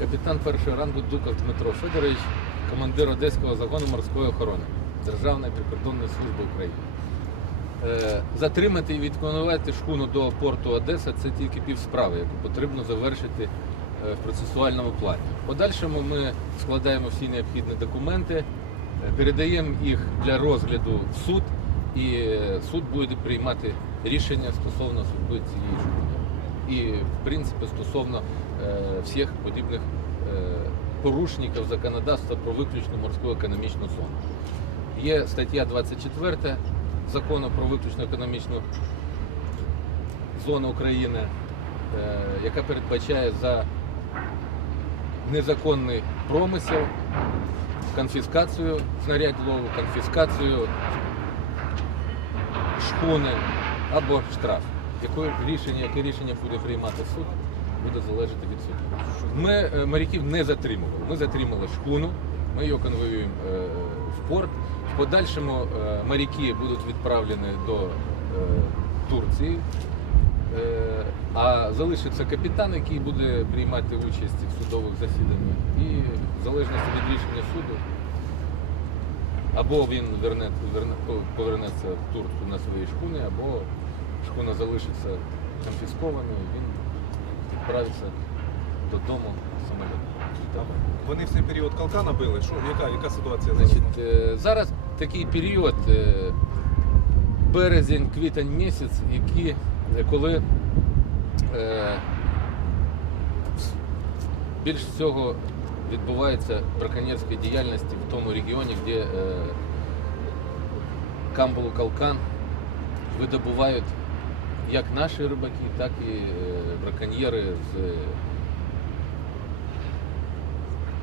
Капітан першого рангу Дуков Дмитро Федорович, командир Одеського загону морської охорони Державної прикордонної служби України. Е, Затримати і відконувати шхуну до порту Одеса це тільки півсправи, яку потрібно завершити е, в процесуальному плані. Подальшому ми складаємо всі необхідні документи, е, передаємо їх для розгляду в суд, і суд буде приймати рішення стосовно судьби цієї шхуни. І, в принципі, стосовно е, всіх подібних е, порушників законодавства про виключну морську економічну зону. Є стаття 24 закону про виключну економічну зону України, е, яка передбачає за незаконний промисел, конфіскацію снарядь лову, конфіскацію шхуни або штраф. Яке рішення, яке рішення буде приймати суд, буде залежати від суду. Ми е, моряків не затримували. Ми затримали шхуну, ми її конвоюємо е, в порт. В подальшому е, моряки будуть відправлені до Турції. А залишиться капітан, який буде приймати участь в судових засіданнях. І в залежності від рішення суду, або він верне, верне, повернеться в Турцію на свої шхуни, або шхуна залишиться конфіскованою, він відправиться додому самолітом. Вони в цей період калкана били. Що, яка, яка ситуація Значить, зараз? е, зараз такий період, е, березень, квітень місяць, які, е, коли е, більш всього відбувається браконьєрська діяльність в тому регіоні, де е, камбалу калкан видобувають як наші рибаки, так і е, браконьєри з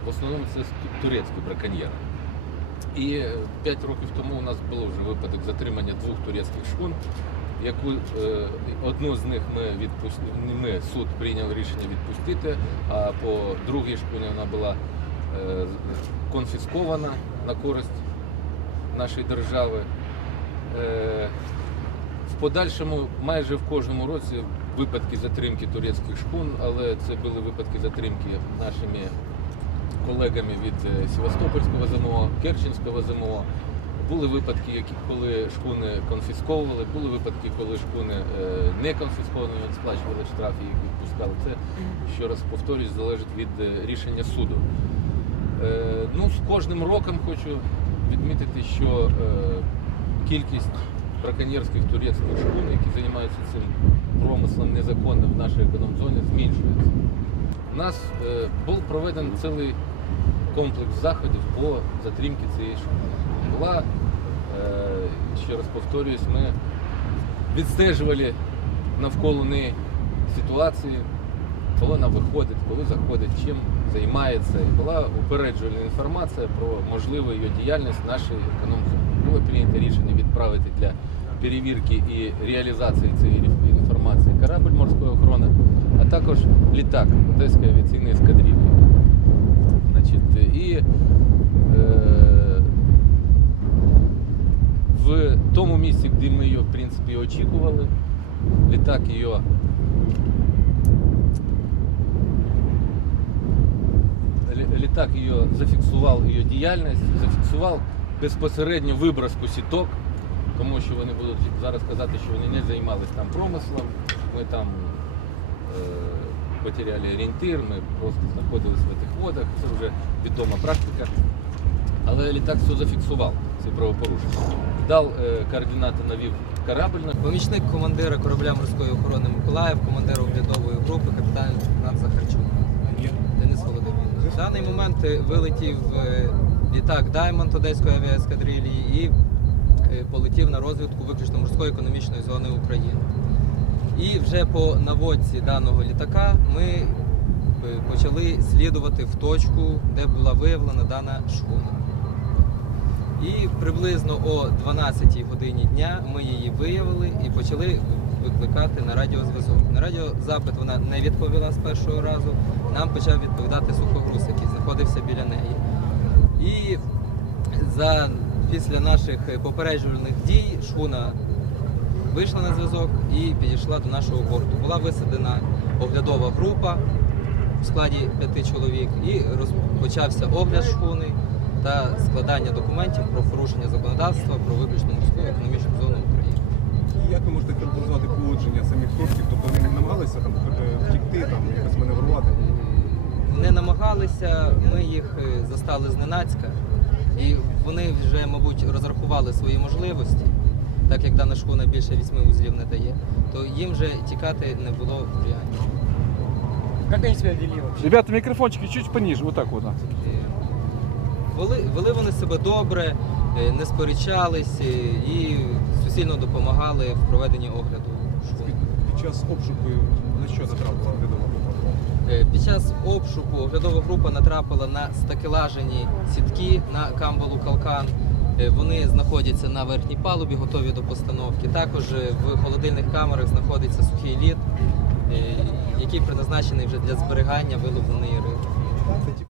в основному це турецькі браконьєри. І 5 років тому у нас було вже випадок затримання двох турецьких шхун, яку е, одну з них ми відпустили, ми суд прийняв рішення відпустити, а по другій шхуні вона була е, конфіскована на користь нашої держави. В подальшому майже в кожному році випадки затримки турецьких шхун, але це були випадки затримки нашими колегами від е, Севастопольського ЗМО, Керченського ЗМО. Були випадки, які коли шхуни конфісковували, були випадки, коли шхуни е, не конфісковані, сплачували штраф і їх відпускали. Це ще раз повторюсь, залежить від е, рішення суду. Ну, з кожним роком хочу відмітити, що кількість браконьєрських турецьких шхун, які займаються цим промислом незаконним в нашій економзоні, зменшується. У нас е, був проведений цілий комплекс заходів по затримці цієї шхуни. Була, е, ще раз повторююсь, ми відстежували навколо неї ситуації, коли вона виходить, коли заходить, чим займається. І була упереджувальна інформація про можливу її діяльність в нашій економзоні. Було прийнято рішення відправити для перевірки і реалізації цієї інформації корабль морської охорони, а також літак Одеської авіаційної ескадрилії. Значить, і е, в тому місці, де ми її в принципі очікували, літак її літак її зафіксував її діяльність, зафіксував безпосередньо виброску сіток, тому що вони будуть зараз казати, що вони не займалися там промислом. Ми там е, потеряли орієнтир, ми просто знаходилися в цих водах. Це вже відома практика. Але літак все зафіксував, це правопорушення. Дав е, координати, навів корабль на Помічник командира корабля морської охорони Миколаїв, командир оглядової групи, капітан Захарчук. В даний момент е, вилетів е, літак Diamond Одеської авіаескадрилії і е, полетів на розвідку виключно морської економічної зони України. І вже по наводці даного літака ми почали слідувати в точку, де була виявлена дана шхуна. І приблизно о 12 годині дня ми її виявили і почали викликати на радіозв'язок. На радіозапит вона не відповіла з першого разу. Нам почав відповідати сухогруз, який знаходився біля неї. І за після наших попереджувальних дій шхуна вийшла на зв'язок і підійшла до нашого борту. Була висадена оглядова група в складі п'яти чоловік і розпочався огляд шхуни та складання документів про порушення законодавства про виключну морську економічну зону Як ви можете характеризувати поводження самих турків? Тобто вони не намагалися там е, втікти, там якось маневрувати? Не намагалися, ми їх е, застали зненацька, і вони вже, мабуть, розрахували свої можливості, так як дана шхуна більше вісьми вузлів не дає, то їм вже тікати не було варіантів. Как они себя вели? Ребята, микрофончики чуть пониже, вот так вот. Е, Вели, вели вони себе добре, е, не сперечались і суцільно допомагали в проведенні огляду шхуни. Під час обшуку на що натрапила оглядова група? Е, Під час обшуку оглядова група натрапила на стакелажені сітки на камбалу Калкан. Е, Вони знаходяться на верхній палубі, готові до постановки. Також е, в холодильних камерах знаходиться сухий лід, який призначений вже для зберігання виловленої риби.